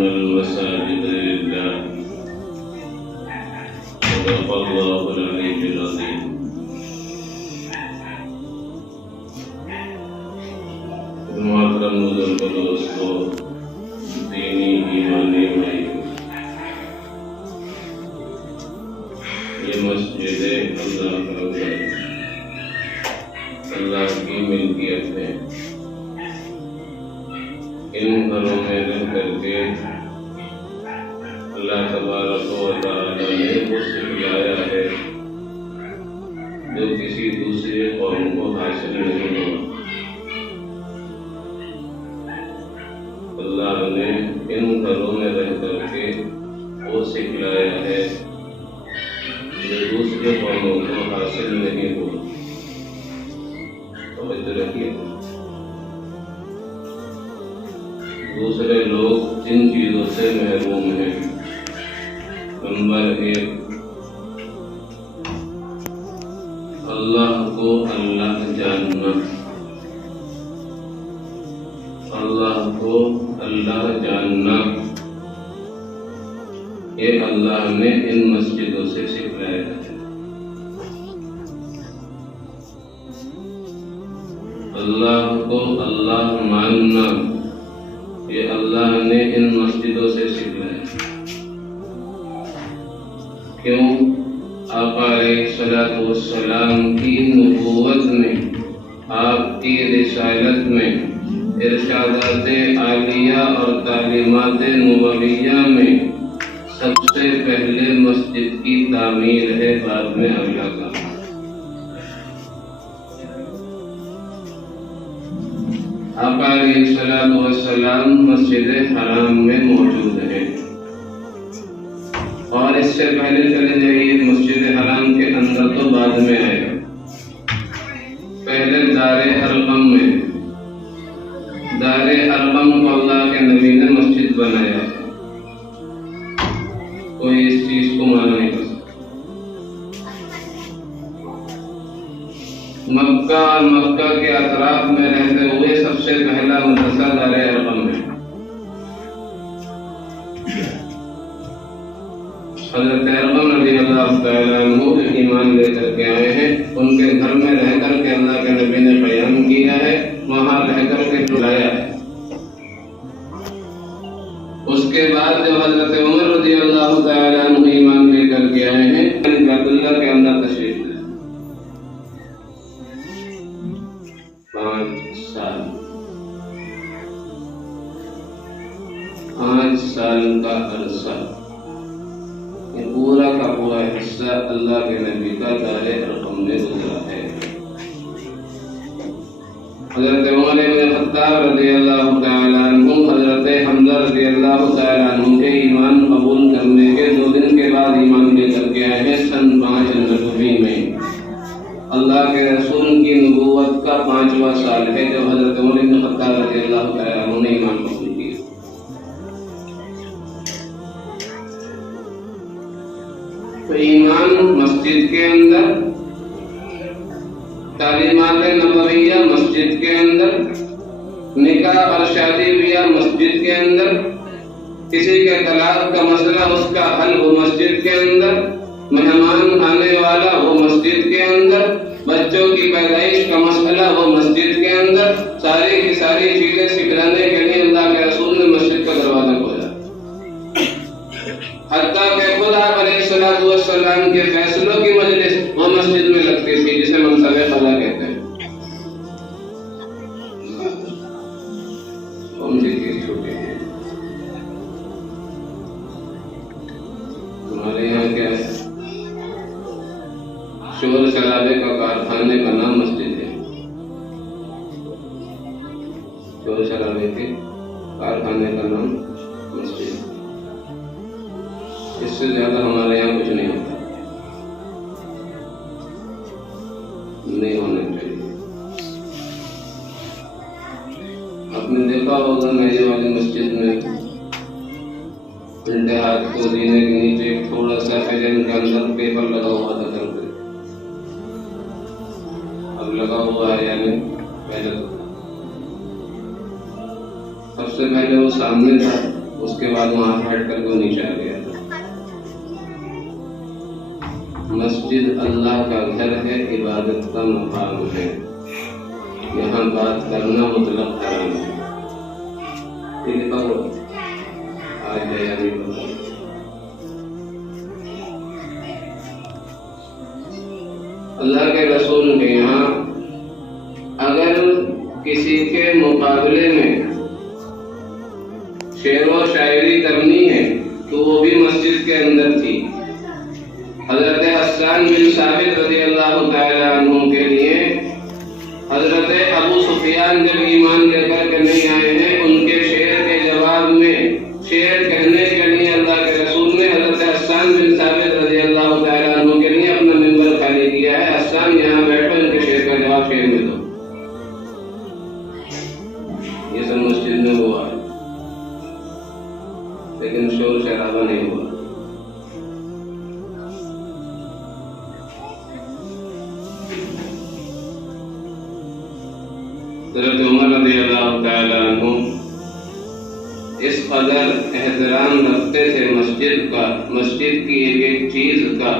المساجد لله صدق الله العلي العظيم. محترم بزرگ دوستو، دینی ایمانی بھائی، یہ مسجد اللہ کا گھر، اللہ کی ملکیت ہے. ان گھروں میں رہ کر کے اللہ تبارک و تعالی نے وہ سکھلایا ہے جو کسی دوسرے قوم کو حاصل نہیں ہوا. اللہ نے ان گھروں میں رہ کر کے وہ سکھلایا ہے جو دوسرے قوموں کو حاصل نہیں ہوا. توجہ رکھیے، دوسرے لوگ جن چیزوں سے محروم ہیں. نمبر 1، اللہ کو اللہ جاننا. اللہ کو اللہ جاننا یہ اللہ نے ان مسجدوں سے سکھلایا ہے. اللہ کو اللہ ماننا یہ اللہ نے ان مسجدوں سے سکھلایا. کیوں؟ آقا علیہ الصلوۃ والسلام کی نبوت میں، آپ کی رسالت میں، ارشادات عالیہ اور تعلیمات نبویہ میں سب سے پہلے مسجد کی تعمیر ہے، بعد میں اللہ کا. آقا علیہ الصلوۃ والسلام مسجد حرام میں موجود ہیں، اور اس سے پہلے چلے جائیے مسجد حرام کے اندر تو بعد میں آئے گا. پہلے دار ارقم میں، دار ارقم کو اللہ کے نبی نے مسجد بنایا. کوئی اس چیز کو مانا نہیں کر سکتا. مکہ اور مکہ کے اطراف میں رہتے ہوئے سب سے پہلا مدرسہ دار ارقم ہے. حضرت ارقم رضی اللہ تعالیٰ عنہ ایمان لے کر کے آئے ہیں. ان کے گھر میں رہ کر کے اللہ کے نبی نے قیام کیا ہے، وہاں رہ کر کے چلایا ہے. اس کے بعد جب حضرت عمر رضی اللہ تعالیٰ عنہ ایمان لے کر کے آئے ہیں، بیت اللہ کے اندر تشریف لائے. 5 سال، 5 سال کا عرصہ، یہ پورا کا پورا حصہ اللہ کے نبی کا دار ارقم میں گزرا ہے. حضرت عمر بن خطاب رضی اللہ تعالیٰ عنہ حضرت حمزہ رضی اللہ تعالیٰ عنہ کے ایمان قبول کرنے کے 2 دن کے بعد ایمان لے کر کے آئے ہیں. سن 5 نبوی میں اللہ کے رسول کی نبوت کا 5واں سال ہے جب حضرت عمر بن خطاب رضی اللہ تعالیٰ عنہ نے ایمان قبول کیا. تو ایمان مسجد کے اندر، تعلیمات نبویہ مسجد کے اندر، نکاح اور شادی بیاہ مسجد کے اندر، کسی کے طلاق کا مسئلہ اس کا حل ہو مسجد کے اندر، مہمان آنے والا ہو مسجد کے اندر، بچوں کی پیدائش کا مسئلہ ہو مسجد کے اندر. ساری کی ساری چیزیں سکھلانے کے لیے اللہ کے رسول نے مسجد کا دروازہ کھولا. حتیٰ کہ خود آپ علیہ الصلوۃ والسلام کے فیصلوں کی مجلس وہ مسجد میں لگتی تھی، جسے منصب قضا کہتے ہیں. کون سی چیز چھوٹی ہے؟ ہمارے یہاں کیا ہے؟ شور شرابے کا کارخانے کا نام مسجد ہے. شور شرابے کے کارخانے کا نام مسجد. اس سے زیادہ ہمارے یہاں کچھ نہیں ہوتا، نہیں ہونا چاہیے. آپ نے دیکھا ہوگا میرے والی مسجد میں الٹے ہاتھ کو زینے کے نیچے تھوڑا سا فریم کے اندر پیپر لگا ہوا تھا. اب لگا ہوا ہوا ہے یعنی پہلے تو سب سے پہلے وہ سامنے تھا، اس کے بعد وہاں ہٹ کر کے وہ نیچے آ گیا. مسجد اللہ کا گھر ہے، عبادت کا مقام ہے، یہاں بات کرنا مطلق حرام ہے. یہ لکھا ہوا آج ہے یا نہیں پتا. اللہ کے رسول کے یہاں اگر کسی کے مقابلے میں شعر و شاعری کرنی ہے تو وہ بھی مسجد کے اندر تھی. حضرت حسان بن ثابت رضی اللہ تعالی عنہ کے لیے حضرت ابو سفیان جب ایمان لے کر کے نہیں آئے ہیں، ان کے شعر کے جواب میں شعر کہنے کے لیے اللہ کے رسول نے حضرت حسان بن ثابت رضی اللہ تعالی عنہ کے لیے اپنا منبر خالی کیا ہے. حسان یہاں بیٹھو، ان کے شعر کا جواب شعر میں دو. یہ سب مسجد میں ہوا، لیکن شور شرابہ نہیں ہوا. حضرت عمر رضی اللہ تعالی عنہ اس قدر احترام رکھتے تھے مسجد کا، مسجد کی ایک ایک چیز کا.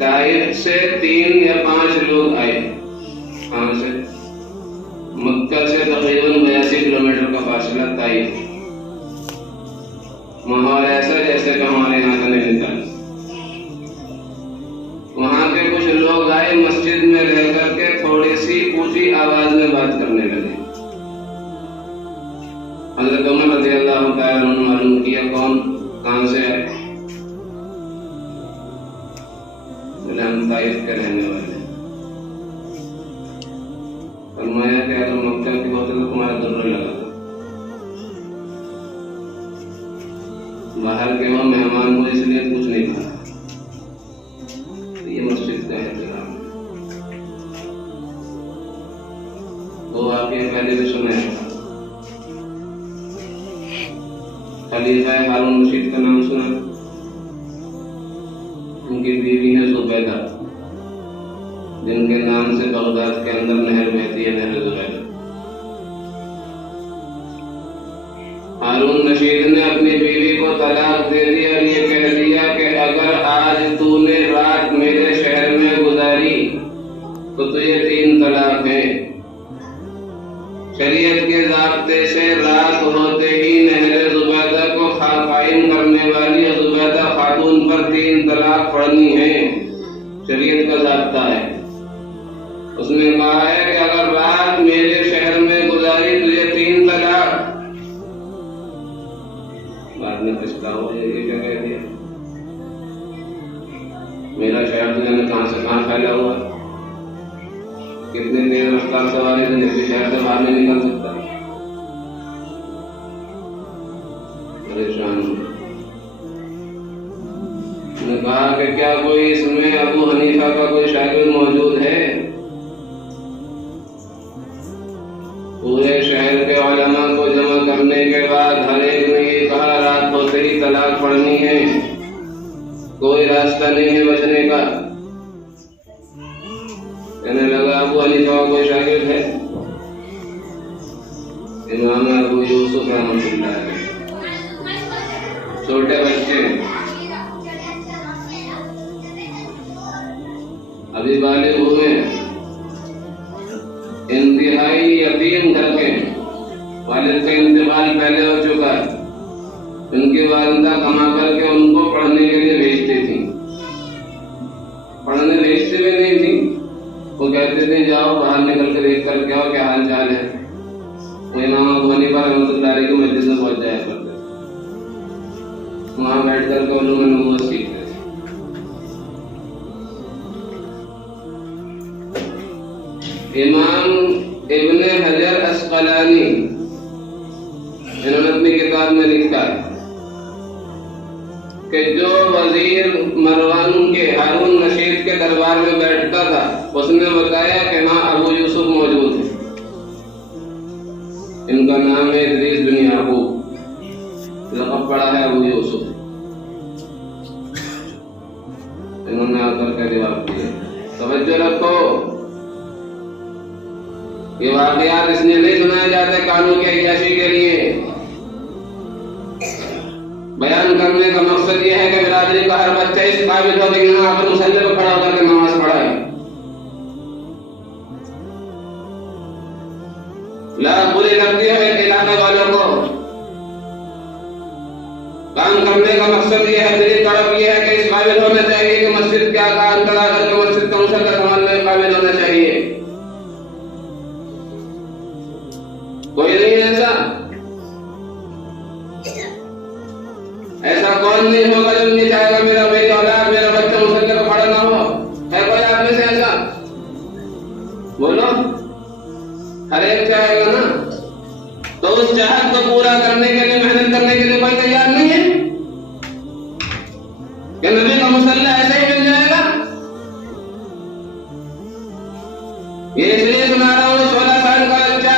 طائف سے 3 یا 5 لوگ آئے. کہاں سے؟ مکہ سے تقریباً 82 کلومیٹر کا فاصلہ طائف. ماحول ایسا جیسے کہ ہمارے یہاں کا نہیں نکال. وہاں کے کچھ لوگ آئے، مسجد میں رہ کر کے تھوڑی سی اونچی آواز میں بات کرنے لگے. حضرت عمر رضی اللہ تعالیٰ عنہ معلوم کیا کون، کہاں سے آئے؟ بولے ہم طائف کے رہنے والے. فرمایا کہ اگر مکہ کی ہوتے تو تمہارا ضرور لگا تھا. باہر کے وہ مہمان کو اس لیے کچھ نہیں کہا. یہ مسجد کا احترام. وہ آپ یہ پہلے بھی سنا ہے. خلیفہ ہارون رشید کا نام سنا؟ ان کی بیوی ہے زبیدہ، جن کے نام سے بغداد کے اندر نہر بہتی ہے، نہر زبیدہ. ہارون رشید نے اپنی بیوی کو طلاق دے دی اور یہ کہہ دیا کہ اگر آج تو نے رات میرے شہر میں گزاری تو تجھے 3 طلاق ہیں. شریعت کے ضابطے سے رات ہوتے ہی نہر زبیدہ کو قائم کرنے والی زبیدہ خاتون پر 3 طلاق پڑھنی ہے. شریعت کا ضابطہ ہے. اس نے کہا ہے کہ اگر رات میرے شہر میں گزاری تجھے 3 طلاق. بعد میں پچھتاوا یہ کیا کہہ دیا؟ میرا شہر تو نے کہاں سے کہاں پھیلا ہوا، کتنے تیز رفتار سواری سے جیسے شہر سے باہر نہیں نکل سکتا. پریشان نے کہا کہ کیا کوئی اس میں ابو حنیفہ کا کوئی شاگرد موجود ہے؟ پورے شہر کے علماء کو جمع کرنے کے بعد ہر ایک نے یہ کہا رات ہوتے ہی طلاق پڑھنی ہے، کوئی راستہ نہیں ہے بچنے کا. کہنے لگا ابو حنیفہ کا کوئی شاگرد ہے؟ امام ابو یوسف رحمۃ اللہ علیہ. چھوٹے بچے ابھی بالغ ہوئے، انتہائی یتیم گھر کے، والد کا انتقال پہلے ہو چکا ہے. ان کی والدہ کما کر کے ان کو پڑھنے کے لیے بھیجتی تھی. پڑھنے بھیجتے بھی نہیں تھی، وہ کہتے تھے جاؤ باہر نکل کے دیکھ کر کے آؤ کیا حال چال ہے. وہ امام ابو حنیفہ رحمۃ اللہ علیہ کی مسجد میں پہنچ جایا کرتے تھے. وہاں بیٹھ کر کے علوم نبوت سیکھتے تھے. امام ابن حجر اسقلانی انہوں نے اپنی کتاب میں لکھا کہ جو وزیر مروان کے ہارون رشید کے دربار میں بیٹھتا تھا اس نے بتایا کہ وہاں ابو یوسف موجود ہے. ان کا نام ہے ادریس بن یعقوب، لقب پڑا ہے ابو یوسف. انہوں نے آ کر کے جواب دیا. توجہ رکھو، یہ واقعات اس لیے نہیں سنائے جاتے قانون کی عیاشی کے لیے، بیان کرنے کا مقصد یہ ہے کہ برادری کا ہر بچہ اس قابل ہو کہ یہاں پر مصلی پر کھڑا ہو کر کے نماز پڑھائے۔ لا پوری کرتی ہے ایک علاقے والوں کو، کام کرنے کا مقصد یہ ہے، دلی طرف یہ ہے کہ اس قابل ہونا چاہیے کہ مسجد کیا کام کرا کر کے مسجد کا مصلی سنبھالنے کے قابل ہونا چاہیے۔ کوئی نہیں ایسا کون نہیں ہوگا جو نہیں چاہے گا میری اولاد میرا بچہ مصلی کو کھڑا نہ ہو؟ ہے کوئی آپ میں سے ایسا؟ بولو، ہر ایک چاہے گا نا۔ تو اس چاہت کو پورا کرنے کے لیے محنت کرنے کے لیے کوئی تیار نہیں ہے کہ نبی کا مصلی ایسے ہی مل جائے گا۔ یہ اس لیے سنا رہا ہوں، 16 سال کا بچہ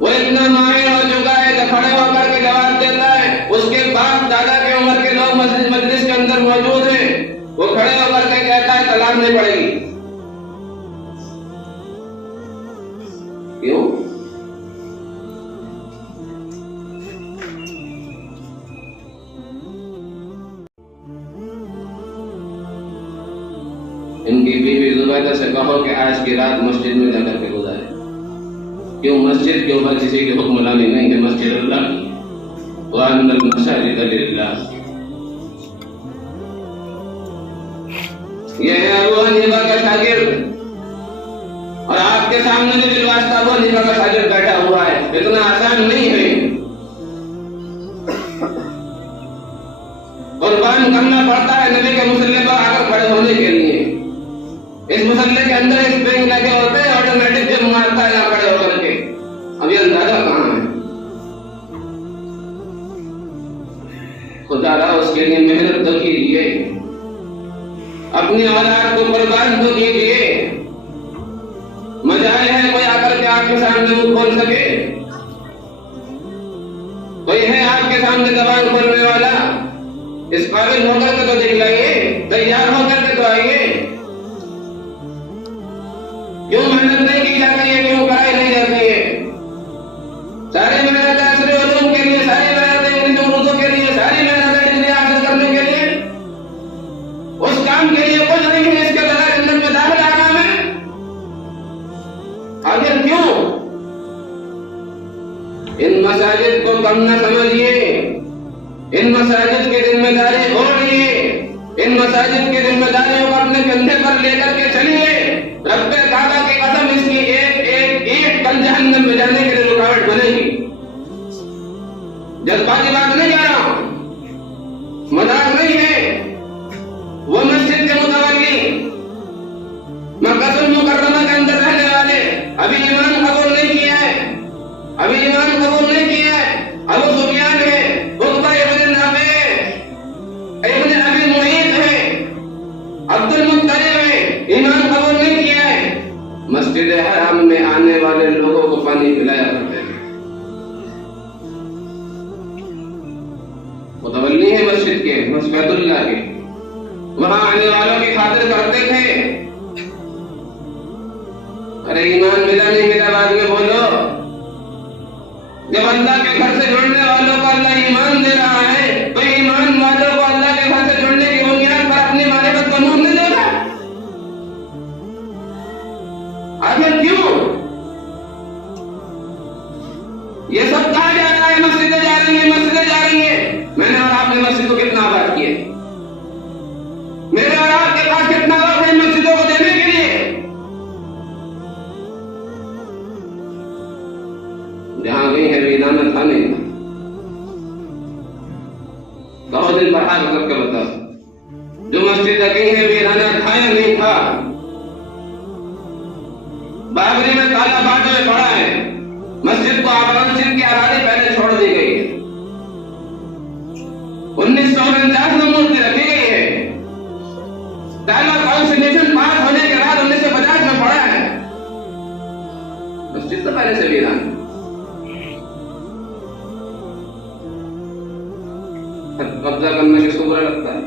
وہ اتنا ماہر ہو چکا ہے کہ کھڑے ہو کر کے جواب دیتا ہے، اس کے باپ دادا کے عمر کے لوگ مجلس کے اندر موجود ہیں، وہ کھڑے ہو کر کے کہتا ہے طلاق نہیں پڑے گی۔ کیوں؟ ان کی بیوی زبیدہ سے کہو کہ آج کی رات مسجد میں جا کر کے گزارے۔ کیوں؟ مسجد کے اوپر کسی کی حکمرانی نہیں ہے، مسجد اللہ کی وَأَنَّ الْمَسَاجِدَ لِلَّهِ۔ یہ ہے ابو حنیفہ کا شاگرد، اور آپ کے سامنے جو بالواسطہ ابو حنیفہ کا شاگرد بیٹھا ہوا ہے، اتنا آسان نہیں ہے۔ قربان کرنا پڑتا ہے نبی کے مصلی پر آ کر کھڑے ہونے کے لیے۔ اس مصلی کے اندر اسپرنگ لگے ہوتے ہیں، آٹومیٹک جب مارتا ہے یہاں کھڑے ہو کر کے۔ اب یہ اندازہ کہاں ہے؟ خدا را اس کے لیے محنت تو کیجیے، اپنی اولاد کو قربان تو کیجیے۔ مجال ہے کوئی آ کر کے آپ کے سامنے منہ کھول سکے؟ کوئی ہے آپ کے سامنے زبان کھولنے والا؟ اس قابل ہو کر کے تو دکھلائیے، تیار ہو کر کے تو آئیے۔ کیوں محنت نہیں کی جاتی ہے؟ کیوں کرائی نہیں جاتی ہے؟ ساری محنت عصری علوم کے لیے، ساری محنت انگلش اردو کے لیے، ساری محنت ڈگری حاصل کرنے کے لیے، اس کام کے لیے کچھ نہیں ہے، اس کے بغیر جنت میں داخل آنا ہے۔ آخر کیوں؟ ان مساجد کو کم نہ سمجھیے، ان مساجد کی ذمہ داری اوڑھیے، ان مساجد کی ذمہ داریوں کو اپنے کندھے پر لے کر کے چلیے۔ رب کعبہ کی قسم، اس کی ایک ایک اینٹ کل جہنم میں جانے کے لیے رکاوٹ بنے گی۔ جذباتی بات نہیں کہہ رہا ہوں، مذاق نہیں ہے۔ وہ مسجد کے متولی مکہ المکرمہ کے اندر رہنے والے ابھی ایمان قبول نہیں کیا ہے، ابھی ایمان قبول نہیں کیا ہے۔ ابو سفیان ہے، عتبہ ابن نافع ہے، ابن ابی معیط ہے، عبد المطلب ہے، ایمان قبول نہیں کیا ہے۔ مسجد حرام میں آنے والے لوگوں کو پانی پلایا کرتے ہیں، متولی ہے مسجد کے، مسجد اللہ کے، وہاں آنے والوں کی خاطر کرتے تھے۔ ارے ایمان ملا نہیں ملا بعد میں بولو۔ جب اللہ کے گھر سے جڑنے والوں کو اللہ ایمان دے رہا ہے، تو ایمان والوں کو اللہ کے گھر سے جڑنے کی بنیاد پر اپنی معرفت کو نور نہیں دے گا؟ آخر کیوں؟ یہ سب کہاں جا رہا ہے؟ مسجدیں جا رہی ہیں، مسجدیں جا رہی ہیں۔ میں نے اور آپ نے مسجد کو کتنا آباد کیا؟ میرے اور آپ کے پاس کتنا وقت ہے مسجدوں کو دینے کے لیے؟ جہاں گئی ہے ویرانہ تھا نہیں، کہو دل پر ہاتھ رکھ کے بتاؤ، جو مسجد گئی ہے ویرانہ تھا یا نہیں تھا؟ بابری میں تالا باٹ میں پڑا ہے، مسجد کو آباد کی آبادی پہلے چھوڑ دی گئی ہے۔ 1949 میں مورتی رکھی گئی ہے، تالا کانسٹیٹیوشن پاس ہونے کے بعد 1950 میں پڑا ہے، مسجد تو پہلے سے ویران ہے۔ قبضہ کرنے کے سو برا لگتا ہے؟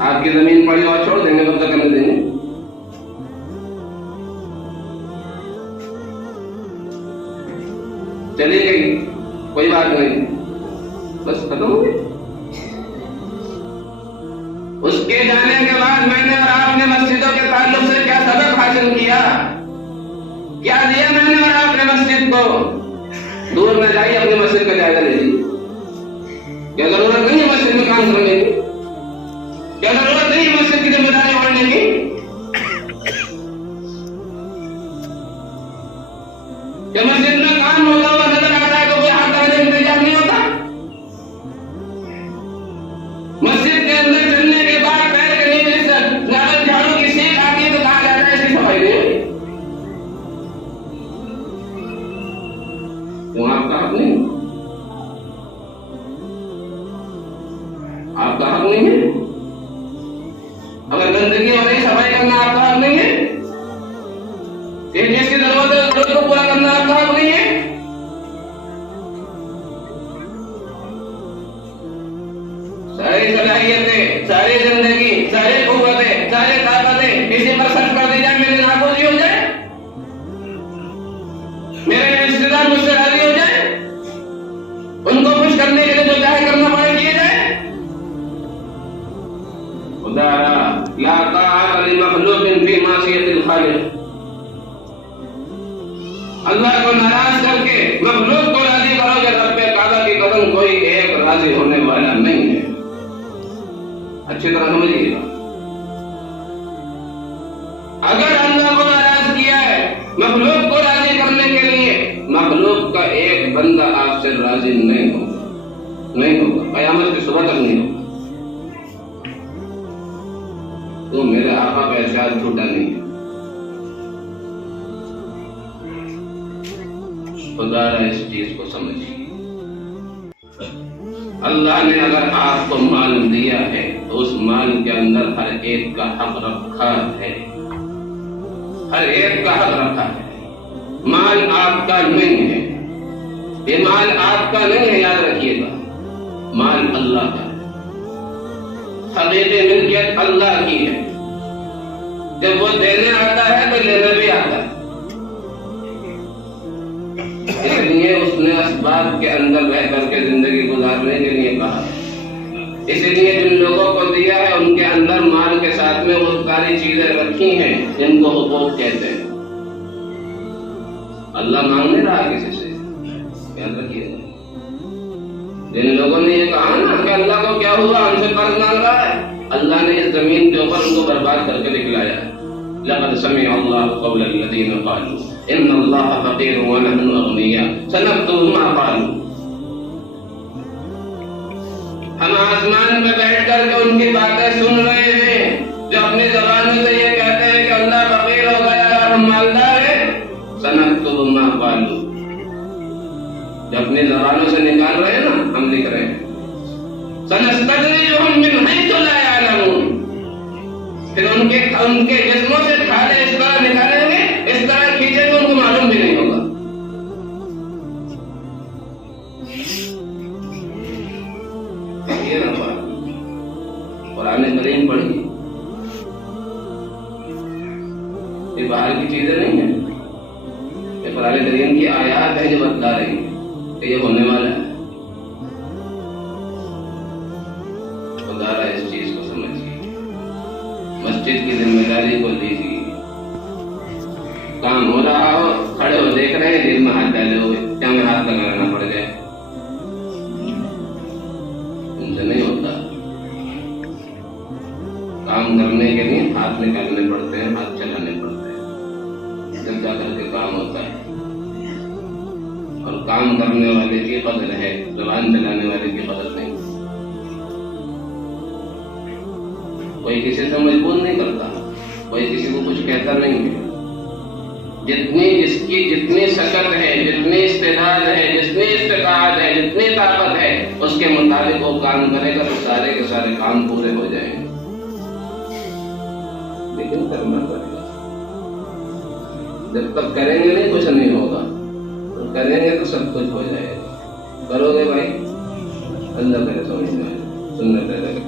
آپ کی زمین پڑی اور چھوڑ دیں گے، قبضہ کرنے دیں گے؟ چلی گئی کوئی بات نہیں، بس ختم ہو گئی۔ اس کے جانے کے بعد میں نے اور آپ نے مسجدوں کے تعلق سے کیا سبق حاصل کیا، کیا دیا میں نے اور آپ نے مسجد کو؟ دور نہ جائیے، اپنی مسجد کا جائزہ لے لیجیے۔ کیا ضرورت نہیں ہے مسجد میں کام کرنے کی؟ کیا ضرورت نہیں ہے مسجد کی ذمہ داری اٹھانے کی؟ کیا مسجد میں کام ہوتا ہوا نظر آتا ہے تو کوئی ہاتھ آنے کا انتظام نہیں ہوتا؟ مسجد کے اندر چلنے کے بعد پیر کے نیچے سے جھاڑو کی سیخ آتی ہے تو کہا جاتا ہے اس کی صفائی نہیں ہوئی۔ کیوں آپ کا حق نہیں؟ آپ کا حق نہیں ہے؟ اگر گندگی ہو رہی صفائی کرنا آپ کا حق نہیں ہے؟ جس کی ضرورت ہے ضرورت کو پورا کرنا آپ کا حق نہیں ہے؟ ساری صلاحیتیں، ساری زندگی، ساری قوتیں، ساری طاقتیں کسی پر صرف کر دی جائے، میری ناخوشی ہو جائے، میرے رشتے دار مجھ سے راضی ہو جائے، ان کو خوش کرنے کے لیے جو چاہے کرنا پڑے کیے جائے۔ خدا لا طاعت لمخلوق فی معصیۃ الخالق، اللہ کو ناراض کر کے مخلوق کو راضی کرو گے، رب کعبہ کی قسم کوئی ایک راضی ہونے والا نہیں ہے۔ اچھی طرح سمجھیے گا، اگر اللہ کو ناراض کیا ہے مخلوق کو راضی کرنے کے لیے، مخلوق کا ایک بندہ آپ سے راضی نہیں ہوگا، قیامت کی صبح تک نہیں ہوگا۔ تو میرے آقا کا ارشاد چھوٹا نہیں ہے۔ خدا را اس چیز کو سمجھیے، اللہ نے اگر آپ کو مال دیا ہے تو اس مال کے اندر ہر ایک کا حق رکھا ہے، ہر ایک کا حق رکھا ہے۔ مال آپ کا نہیں ہے، یہ مال آپ کا نہیں ہے، یاد رکھیے گا، مال اللہ کا ہے، حقیقی ملکیت اللہ کی ہے۔ جب وہ دینے آتا ہے تو لینے بھی آتا ہے، اس لیے اس نے اسباب کے اندر رہ کر کے زندگی گزارنے کے لیے کہا۔ اس لیے جن لوگوں کو دیا ہے ان کے اندر مال کے ساتھ میں وہ ساری چیزیں رکھی ہیں جن کو حقوق کہتے ہیں۔ اللہ مانگ نہیں رہا کسی سے، یاد رکھیے گا۔ جن لوگوں نے یہ کہا نا کہ اللہ کو کیا ہوا، ہم سے قرض مانگ رہا ہے، اللہ نے اس زمین کے اوپر ان کو برباد کر کے دکھلایا ہے۔ لقد سمع اللہ قول الذین قالوا ان اللہ فقیر ونحن اغنیاء سنکتب ما قالوا۔ ہم آسمان پہ بیٹھ کر کے ان کی باتیں سن رہے ہیں جو اپنی زبانوں سے یہ کہتے ہیں کہ اللہ فقیر ہو گیا اور ہم مالدار ہیں۔ سنکتب ما قالوا، جو اپنی زبانوں سے نکال رہے ہیں نا، ہم لکھ رہے ہیں۔ سنستدرجهم من حيث لا يعلمون، پھر ان کے جسموں سے کھالے اس طرح نکالیں گے، اس طرح کھینچیں گے، ان کو معلوم بھی نہیں ہوگا۔ یہ نا بات قرآن کریم پڑھی، یہ باہر کی چیزیں نہیں ہیں، یہ قرآن کریم کی آیات ہے جو بتلا رہی ہیں کہ یہ ہونے والا ہے۔ خدا را اس چیز کو سمجھیے، مسجد کی ذمہ داری کو لیجیے۔ کام ہو رہا ہو، کھڑے ہو دیکھ رہے ہیں، دل میں ہاتھ ڈالے ہوئے، کیا میں ہاتھ لگانا پڑ جائے؟ ان سے نہیں ہوتا۔ کام کرنے کے لیے ہاتھ نکالنے پڑتے ہیں، ہاتھ چلانے پڑتے ہیں، جب جا کر کے کام ہوتا ہے۔ اور کام کرنے والے کی قدر ہے، زبان چلانے والے کی قدر نہیں۔ کوئی کسی سے مجبور نہیں کرتا، کوئی کسی کو کچھ کہتا نہیں ہے۔ جتنی جس کی جتنی سکت ہے، جتنی استعداد ہے، جتنی استطاعت ہے، جتنی طاقت ہے، اس کے مطابق وہ کام کرے گا تو سارے کے سارے کام پورے ہو جائیں گے۔ لیکن کرنا پڑے گا، جب تک کریں گے نہیں کچھ نہیں ہوگا، اور کریں گے تو سب کچھ ہو جائے گا۔ کرو گے بھائی، اللہ کرے سمجھ میں سننا پڑے گا۔